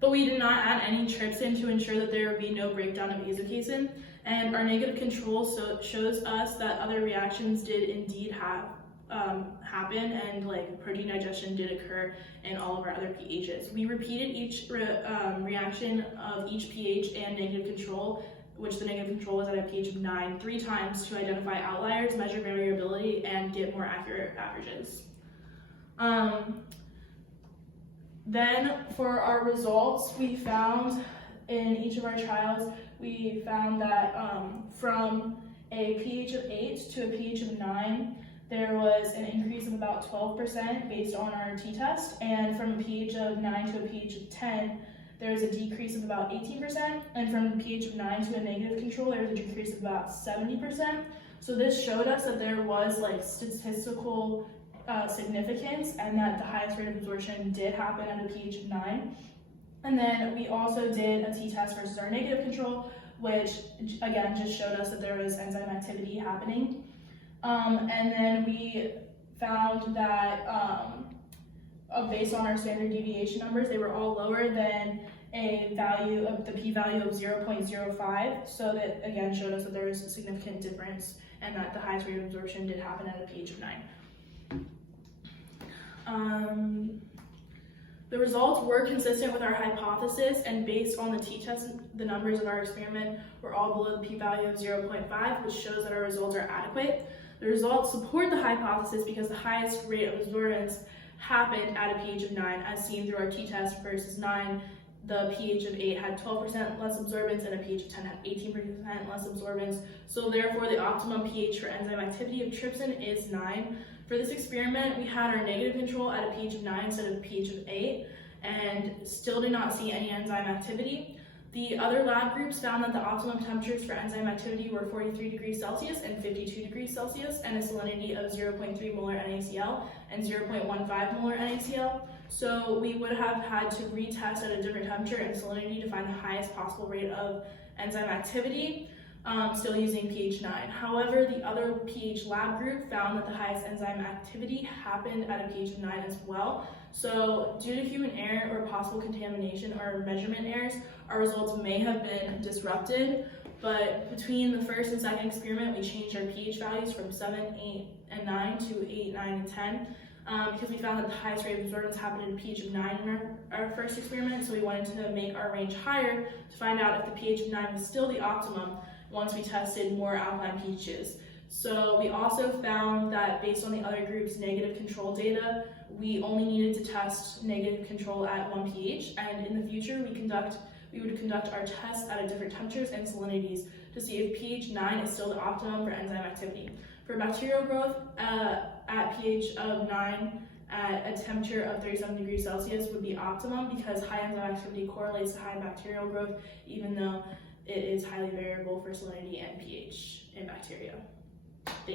but we did not add any trypsin to ensure that there would be no breakdown of azocasein. And our negative control shows us that other reactions did indeed happen, and like protein digestion did occur in all of our other pHs. We repeated each reaction of each pH and negative control, which the negative control was at a pH of 9, 3 times to identify outliers, measure variability, and get more accurate averages. Then for our results, we found in each of our trials, we found that from a pH of 8 to a pH of 9, there was an increase of about 12% based on our t-test, and from a pH of 9 to a pH of 10, there was a decrease of about 18%, and from a pH of 9 to a negative control, there was a decrease of about 70%. So this showed us that there was like statistical significance, and that the highest rate of absorption did happen at a pH of 9. And then we also did a t-test versus our negative control, which again just showed us that there was enzyme activity happening. And then we found that based on our standard deviation numbers, they were all lower than a value of the p-value of 0.05, so that again showed us that there was a significant difference and that the highest rate of absorption did happen at a pH of 9. The results were consistent with our hypothesis, and based on the t-test, the numbers of our experiment were all below the p-value of 0.5, which shows that our results are adequate. The results support the hypothesis because the highest rate of absorbance happened at a pH of 9, as seen through our t-test versus 9. The pH of 8 had 12% less absorbance, and a pH of 10 had 18% less absorbance. So therefore, the optimum pH for enzyme activity of trypsin is 9. For this experiment, we had our negative control at a pH of 9 instead of a pH of 8, and still did not see any enzyme activity. The other lab groups found that the optimum temperatures for enzyme activity were 43 degrees Celsius and 52 degrees Celsius, and a salinity of 0.3 molar NaCl and 0.15 molar NaCl. So we would have had to retest at a different temperature and salinity to find the highest possible rate of enzyme activity, still using pH 9. However, the other pH lab group found that the highest enzyme activity happened at a pH of 9 as well. So due to human error or possible contamination or measurement errors, our results may have been disrupted, but between the first and second experiment, we changed our pH values from 7, 8, and 9 to 8, 9, and 10, because we found that the highest rate of absorbance happened at a pH of 9 in our first experiment, so we wanted to make our range higher to find out if the pH of 9 was still the optimum once we tested more alkaline pHs. So we also found that based on the other group's negative control data, we only needed to test negative control at 1 pH, and in the future we would conduct our tests at different temperatures and salinities to see if pH 9 is still the optimum for enzyme activity. For bacterial growth, at pH of 9 at a temperature of 37 degrees Celsius would be optimum, because high enzyme activity correlates to high bacterial growth, even though it is highly variable for salinity and pH in bacteria. Thank you.